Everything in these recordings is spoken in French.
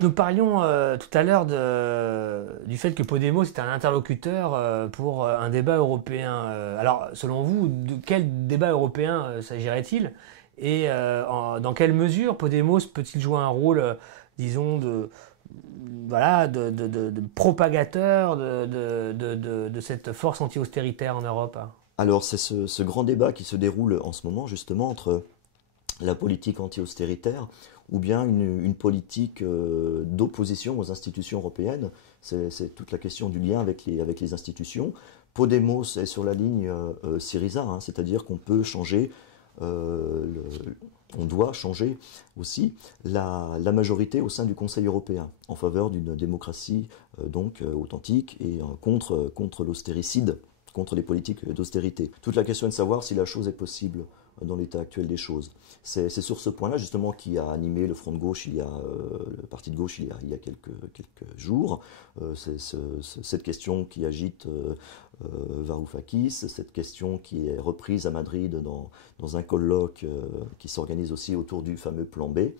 Nous parlions tout à l'heure du fait que Podemos est un interlocuteur pour un débat européen. Alors, selon vous, de quel débat européen s'agirait-il? Et dans quelle mesure Podemos peut-il jouer un rôle, disons, voilà, de propagateur de cette force anti-austéritaire en Europe? Alors c'est ce grand débat qui se déroule en ce moment justement entre la politique anti-austéritaire ou bien une politique d'opposition aux institutions européennes. C'est toute la question du lien avec les institutions. Podemos est sur la ligne Syriza, hein, c'est-à-dire qu'on peut changer, euh, le- on doit changer aussi la majorité au sein du Conseil européen en faveur d'une démocratie authentique et contre l'austéricide, contre les politiques d'austérité. Toute la question est de savoir si la chose est possible dans l'état actuel des choses. C'est sur ce point-là justement qui a animé le Front de gauche, le parti de gauche il y a quelques jours. Cette question qui agite Varoufakis, cette question qui est reprise à Madrid dans un colloque qui s'organise aussi autour du fameux plan B.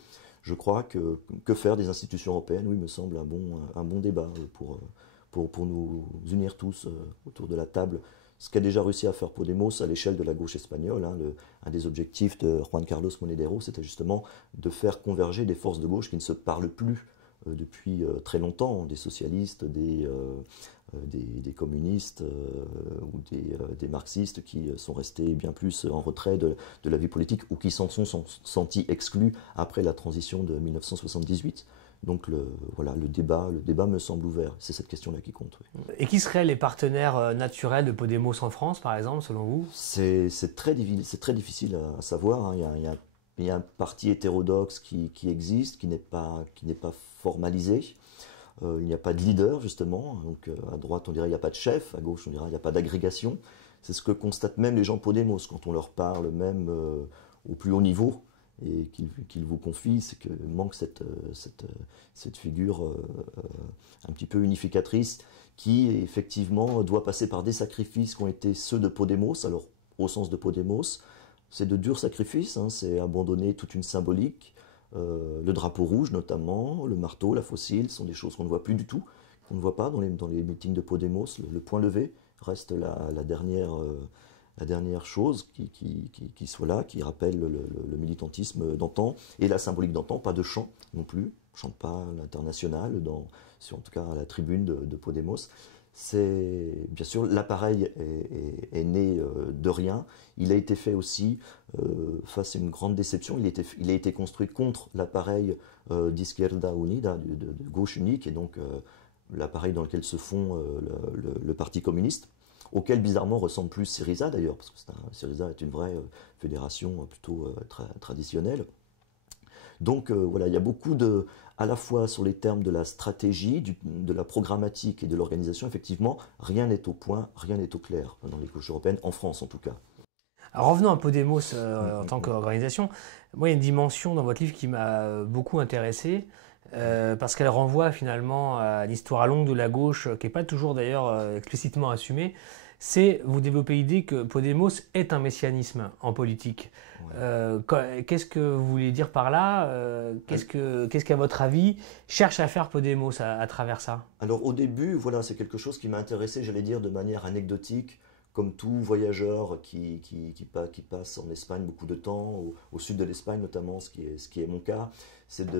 Je crois que faire des institutions européennes, oui, me semble un bon débat pour nous unir tous autour de la table. Ce qu'a déjà réussi à faire Podemos à l'échelle de la gauche espagnole, hein, un des objectifs de Juan Carlos Monedero, c'était justement de faire converger des forces de gauche qui ne se parlent plus depuis très longtemps, des socialistes, des communistes des marxistes qui sont restés bien plus en retrait de la vie politique ou qui s'en sont sentis exclus après la transition de 1978. Donc voilà, le débat me semble ouvert. C'est cette question-là qui compte. Oui. Et qui seraient les partenaires naturels de Podemos en France, par exemple, selon vous? C'est très difficile à savoir, hein. Il y a un parti hétérodoxe qui existe, qui n'est pas formalisé. Il n'y a pas de leader, justement. Donc à droite, on dirait qu'il n'y a pas de chef. À gauche, on dirait qu'il n'y a pas d'agrégation. C'est ce que constatent même les gens de Podemos quand on leur parle, même au plus haut niveau, et qu'ils vous confient, c'est que manque cette figure un petit peu unificatrice qui effectivement doit passer par des sacrifices qui ont été ceux de Podemos. Alors au sens de Podemos, c'est de durs sacrifices, hein, c'est abandonner toute une symbolique, le drapeau rouge notamment, le marteau, la faucille, sont des choses qu'on ne voit plus du tout, qu'on ne voit pas dans les meetings de Podemos. Le point levé reste la dernière chose qui soit là, qui rappelle le militantisme d'antan et la symbolique d'antan. Pas de chant non plus, on ne chante pas à l'international, en tout cas à la tribune de Podemos. C'est bien sûr l'appareil est né de rien. Il a été fait aussi face à une grande déception. Il a été construit contre l'appareil d'Izquierda Unida, de gauche unique, et donc l'appareil dans lequel se fond le Parti communiste, auquel bizarrement ressemble plus Syriza d'ailleurs, parce que Syriza est une vraie fédération plutôt traditionnelle. Donc voilà, il y a beaucoup à la fois sur les termes de la stratégie, de la programmatique et de l'organisation, effectivement, rien n'est au point, rien n'est au clair dans les couches européennes, en France en tout cas. Alors revenons à Podemos en tant Mm. qu'organisation. Moi, il y a une dimension dans votre livre qui m'a beaucoup intéressé, parce qu'elle renvoie finalement à l'histoire longue de la gauche, qui n'est pas toujours d'ailleurs explicitement assumée. C'est, vous développez l'idée que Podemos est un messianisme en politique. Ouais. Qu'est-ce que vous voulez dire par là? Qu'est-ce qu'à votre avis cherche à faire Podemos à travers ça? Alors au début, voilà, c'est quelque chose qui m'a intéressé, j'allais dire, de manière anecdotique, comme tout voyageur qui passe en Espagne beaucoup de temps, au sud de l'Espagne notamment, ce qui est mon cas, c'est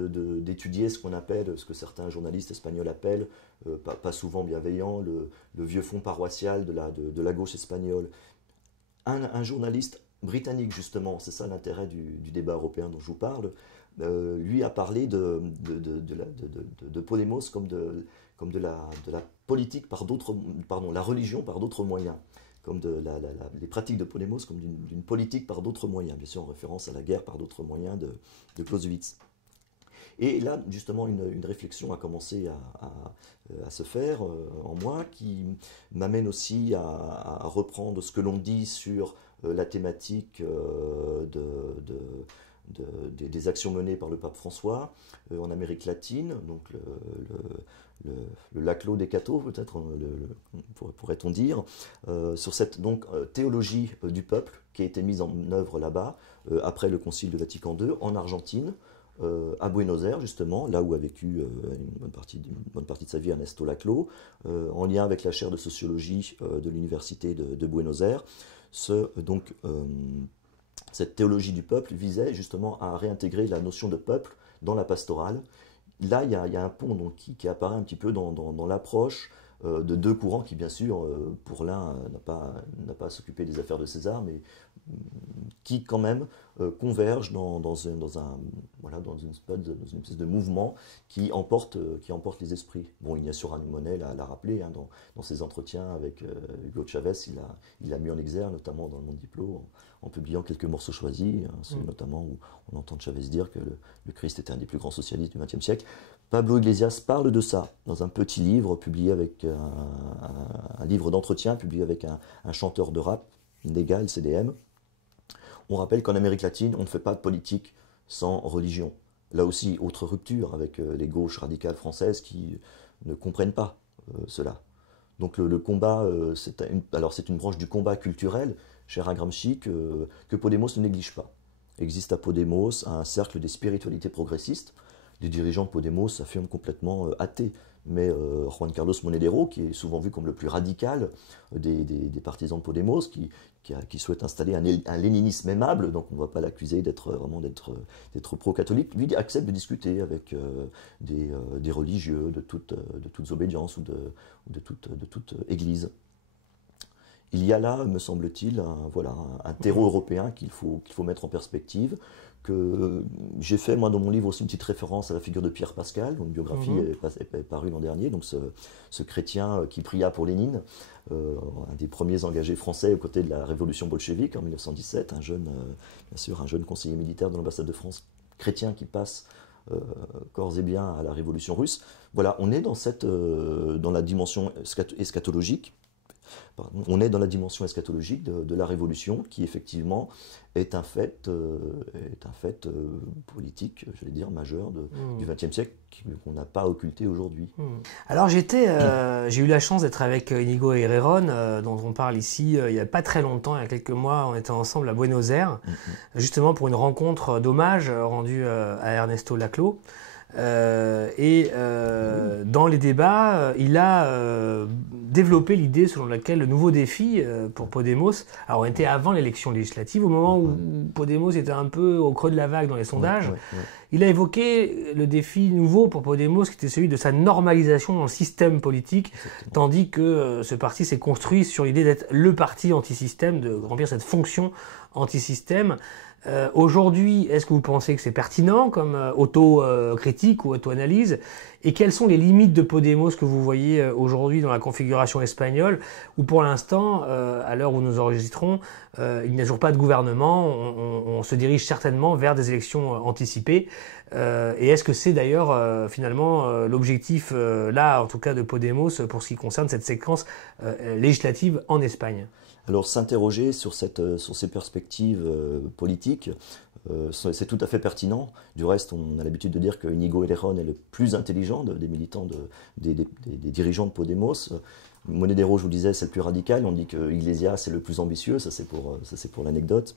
d'étudier ce qu'on appelle, ce que certains journalistes espagnols appellent, pas souvent bienveillant, le vieux fond paroissial de la gauche espagnole. Un journaliste britannique, justement, c'est ça l'intérêt du débat européen dont je vous parle, lui a parlé de Podemos comme de la politique par d'autres, pardon, la religion par d'autres moyens, comme les pratiques de Podemos comme d'une politique par d'autres moyens, bien sûr en référence à la guerre par d'autres moyens de Clausewitz. Et là, justement, une réflexion a commencé à se faire en moi, qui m'amène aussi à reprendre ce que l'on dit sur la thématique des actions menées par le pape François en Amérique latine, donc le Laclos des cathos, peut-être, pourrait-on dire, sur cette théologie du peuple qui a été mise en œuvre là-bas, après le Concile de Vatican II, en Argentine, à Buenos Aires, justement, là où a vécu une bonne partie de sa vie Ernesto Laclau, en lien avec la chaire de sociologie de l'université de Buenos Aires. Cette théologie du peuple visait justement à réintégrer la notion de peuple dans la pastorale. Là, il y a un pont donc, qui apparaît un petit peu dans l'approche de deux courants qui, bien sûr, pour l'un, n'a pas à s'occuper des affaires de César, mais qui, quand même, convergent dans une espèce de mouvement qui emporte les esprits. Bon, Ignacio Ramonet l'a rappelé dans ses entretiens avec Hugo Chavez, il a mis en exergue, notamment dans le Monde Diplo, en publiant quelques morceaux choisis, notamment où on entend Chavez dire que le Christ était un des plus grands socialistes du XXe siècle. Pablo Iglesias parle de ça dans un petit livre publié avec un livre d'entretien publié avec un chanteur de rap, Légal, CDM. On rappelle qu'en Amérique latine, on ne fait pas de politique sans religion. Là aussi, autre rupture avec les gauches radicales françaises qui ne comprennent pas cela. Donc le combat, c'est une branche du combat culturel, cher à Gramsci, que Podemos ne néglige pas. Il existe à Podemos un cercle des spiritualités progressistes. Les dirigeants de Podemos affirment complètement athées. Mais Juan Carlos Monedero, qui est souvent vu comme le plus radical des partisans de Podemos, qui souhaite installer un léninisme aimable, donc on ne va pas l'accuser d'être pro-catholique, lui accepte de discuter avec des religieux de toutes obédiences ou de toute église. Il y a là, me semble-t-il, un terreau européen qu'il faut mettre en perspective, que j'ai fait, moi, dans mon livre aussi une petite référence à la figure de Pierre Pascal, dont une biographie est parue l'an dernier, donc ce chrétien qui pria pour Lénine, un des premiers engagés français aux côtés de la révolution bolchevique en 1917, un jeune conseiller militaire de l'ambassade de France chrétien qui passe corps et biens à la révolution russe. Voilà, on est dans la dimension eschatologique. On est dans la dimension eschatologique de la révolution qui effectivement est un fait politique, j'allais dire, majeur du XXe siècle qu'on n'a pas occulté aujourd'hui. Alors j'ai eu la chance d'être avec Inigo Errejón, dont on parle ici il n'y a pas très longtemps, il y a quelques mois, on était ensemble à Buenos Aires, justement pour une rencontre d'hommage rendue à Ernesto Laclau. Dans les débats, il a développé l'idée selon laquelle le nouveau défi pour Podemos, alors on était avant l'élection législative, au moment où Podemos était un peu au creux de la vague dans les sondages, il a évoqué le défi nouveau pour Podemos qui était celui de sa normalisation dans le système politique, tandis que ce parti s'est construit sur l'idée d'être le parti anti-système, de remplir cette fonction anti-système. Aujourd'hui, est-ce que vous pensez que c'est pertinent comme auto-critique ou auto-analyse? Et quelles sont les limites de Podemos que vous voyez aujourd'hui dans la configuration espagnole, où pour l'instant, à l'heure où nous enregistrons, il n'y a toujours pas de gouvernement, on se dirige certainement vers des élections anticipées. Et est-ce que c'est d'ailleurs finalement l'objectif, là en tout cas de Podemos, pour ce qui concerne cette séquence législative en Espagne? Alors s'interroger sur ces perspectives politiques, c'est tout à fait pertinent. Du reste, on a l'habitude de dire que Inigo Errejón est le plus intelligent des militants, des dirigeants de Podemos. Monedero, je vous disais, c'est le plus radical. On dit que Iglesias est le plus ambitieux, ça c'est pour l'anecdote.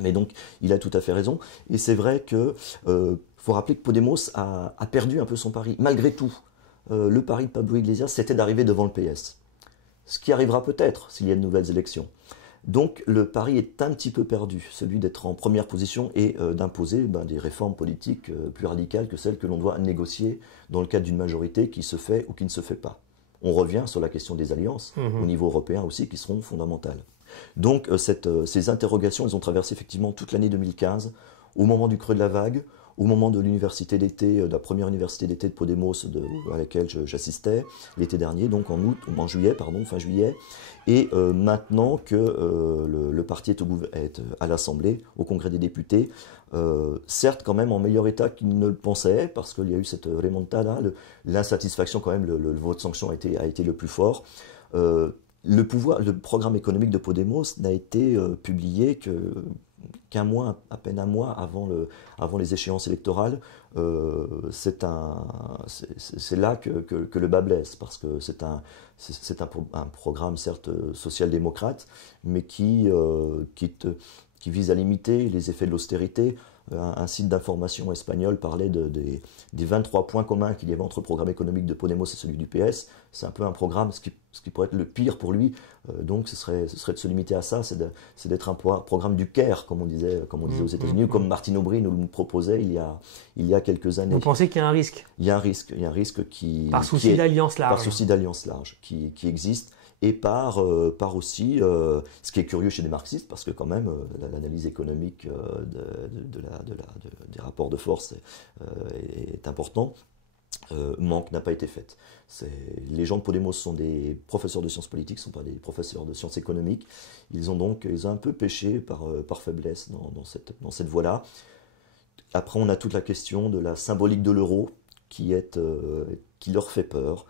Mais donc, il a tout à fait raison. Et c'est vrai que faut rappeler que Podemos a perdu un peu son pari. Malgré tout, le pari de Pablo Iglesias, c'était d'arriver devant le PS. Ce qui arrivera peut-être s'il y a de nouvelles élections. Donc le pari est un petit peu perdu, celui d'être en première position et d'imposer des réformes politiques plus radicales que celles que l'on doit négocier dans le cadre d'une majorité qui se fait ou qui ne se fait pas. On revient sur la question des alliances, au niveau européen aussi, qui seront fondamentales. Donc ces interrogations, elles ont traversé effectivement toute l'année 2015, au moment du creux de la vague, au moment de l'université d'été, de la première université d'été de Podemos à laquelle j'assistais l'été dernier, donc fin juillet, et maintenant que le parti est à l'Assemblée, au Congrès des députés, certes quand même en meilleur état qu'il ne le pensait, parce qu'il y a eu cette remontada, l'insatisfaction quand même, le vote de sanction a été le plus fort. Le programme économique de Podemos n'a été publié à peine un mois avant les échéances électorales. C'est là que le bas blesse, parce que c'est un programme certes social-démocrate, mais qui vise à limiter les effets de l'austérité. un site d'information espagnol parlait des 23 points communs qu'il y avait entre le programme économique de Podemos et celui du PS. C'est un peu un programme, ce qui pourrait être le pire pour lui. Donc ce serait de se limiter à ça, c'est d'être un programme du CARE, comme on disait aux États-Unis, ou comme Martine Aubry nous le proposait il y a quelques années. Vous pensez qu'il y a un risque? Il y a un risque qui... Par souci d'alliance large. Par souci d'alliance large, qui existe. Et par aussi, ce qui est curieux chez les marxistes, parce que quand même, l'analyse économique des rapports de force est important, n'a pas été faite. Les gens de Podemos sont des professeurs de sciences politiques, ne sont pas des professeurs de sciences économiques. Ils ont un peu péché par faiblesse dans cette voie-là. Après, on a toute la question de la symbolique de l'euro qui leur fait peur.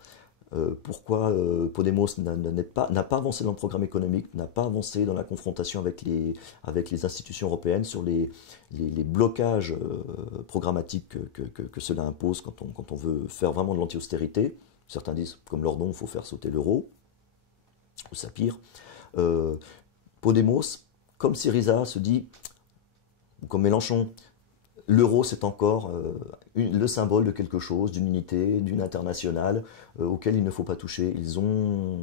Pourquoi Podemos n'a pas avancé dans le programme économique, n'a pas avancé dans la confrontation avec les institutions européennes sur les blocages programmatiques que cela impose quand on veut faire vraiment de l'anti-austérité. Certains disent, comme Lordon, il faut faire sauter l'euro, ou ça pire. Podemos, comme Syriza, se dit, ou comme Mélenchon, l'euro, c'est encore le symbole de quelque chose, d'une unité, d'une internationale, auquel il ne faut pas toucher. Ils ont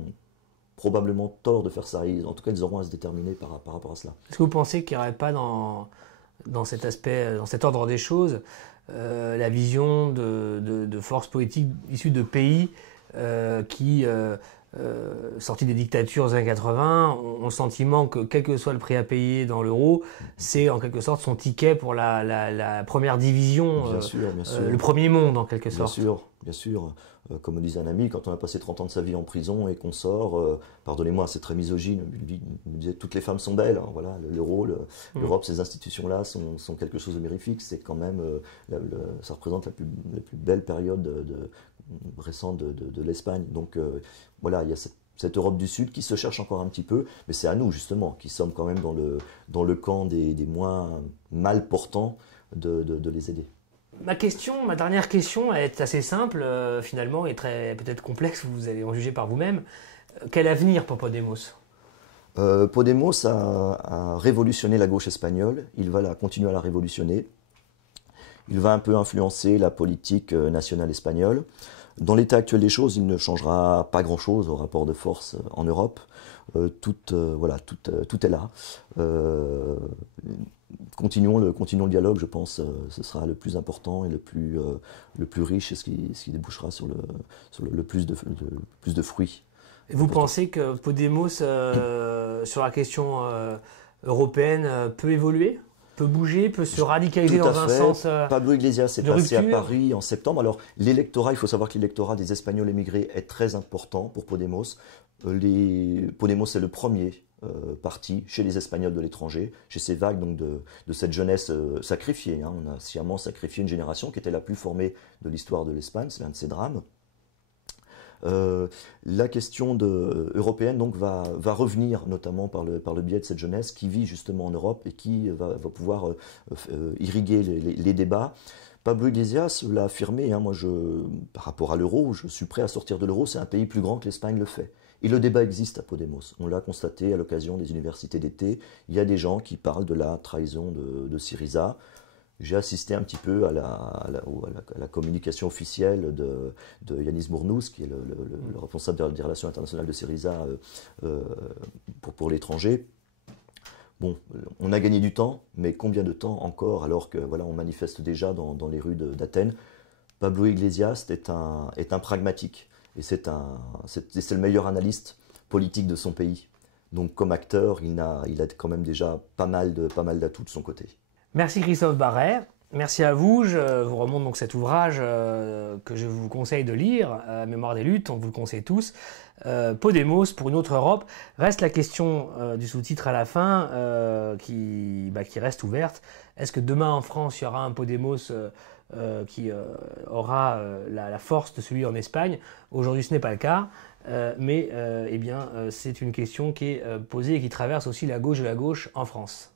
probablement tort de faire ça. En tout cas, ils auront à se déterminer par rapport à cela. Est-ce que vous pensez qu'il n'y aurait pas dans cet aspect, dans cet ordre des choses, la vision de forces politiques issues de pays qui, sortis des dictatures des années 80, ont le sentiment que quel que soit le prix à payer dans l'euro, c'est en quelque sorte son ticket pour la première division, bien sûr. le premier monde en quelque sorte. Bien sûr. Comme disait un ami, quand on a passé 30 ans de sa vie en prison et qu'on sort, pardonnez-moi, c'est très misogyne, il me disait toutes les femmes sont belles, hein, voilà, l'euro, l'Europe, ces institutions-là sont quelque chose de mirifique, c'est quand même, ça représente la plus belle période récente de l'Espagne. Donc voilà, il y a cette Europe du Sud qui se cherche encore un petit peu, mais c'est à nous justement, qui sommes quand même dans le camp des moins mal portants, de les aider. Ma dernière question, elle est assez simple finalement et très peut-être complexe, vous allez en juger par vous-même. Quel avenir pour Podemos? Podemos a révolutionné la gauche espagnole, il va continuer à la révolutionner. Il va un peu influencer la politique nationale espagnole. Dans l'état actuel des choses, il ne changera pas grand-chose au rapport de force en Europe. Tout est là. Continuons le dialogue, je pense, ce sera le plus important et le plus riche et ce qui débouchera sur le plus de fruits. Et vous pensez que Podemos, sur la question européenne, peut évoluer, peut bouger, peut se radicaliser dans un sens Pablo Iglesias est passé à rupture. Paris en septembre. Alors, l'électorat, il faut savoir que l'électorat des Espagnols émigrés est très important pour Podemos. Podemos est le premier parti chez les Espagnols de l'étranger, chez ces vagues donc de cette jeunesse sacrifiée. Hein. On a sciemment sacrifié une génération qui était la plus formée de l'histoire de l'Espagne, c'est l'un de ces drames. La question européenne donc va revenir notamment par le biais de cette jeunesse qui vit justement en Europe et qui va pouvoir irriguer les débats. Pablo Iglesias l'a affirmé, hein, par rapport à l'euro, je suis prêt à sortir de l'euro, c'est un pays plus grand que l'Espagne le fait. Et le débat existe à Podemos. On l'a constaté à l'occasion des universités d'été. Il y a des gens qui parlent de la trahison de Syriza. J'ai assisté un petit peu à la communication officielle de Yanis Bournous, qui est le responsable des relations internationales de Syriza pour l'étranger. Bon, on a gagné du temps, mais combien de temps encore, alors que voilà, on manifeste déjà dans les rues d'Athènes. Pablo Iglesias est un pragmatique. Et c'est le meilleur analyste politique de son pays. Donc comme acteur, il a quand même déjà pas mal d'atouts de son côté. Merci Christophe Barret, merci à vous. Je vous remonte donc cet ouvrage que je vous conseille de lire, Mémoire des luttes, on vous le conseille tous. Podemos pour une autre Europe. Reste la question du sous-titre à la fin qui reste ouverte. Est-ce que demain en France, il y aura un Podemos qui aura la force de celui en Espagne? Aujourd'hui, ce n'est pas le cas, mais c'est une question qui est posée et qui traverse aussi la gauche de la gauche en France.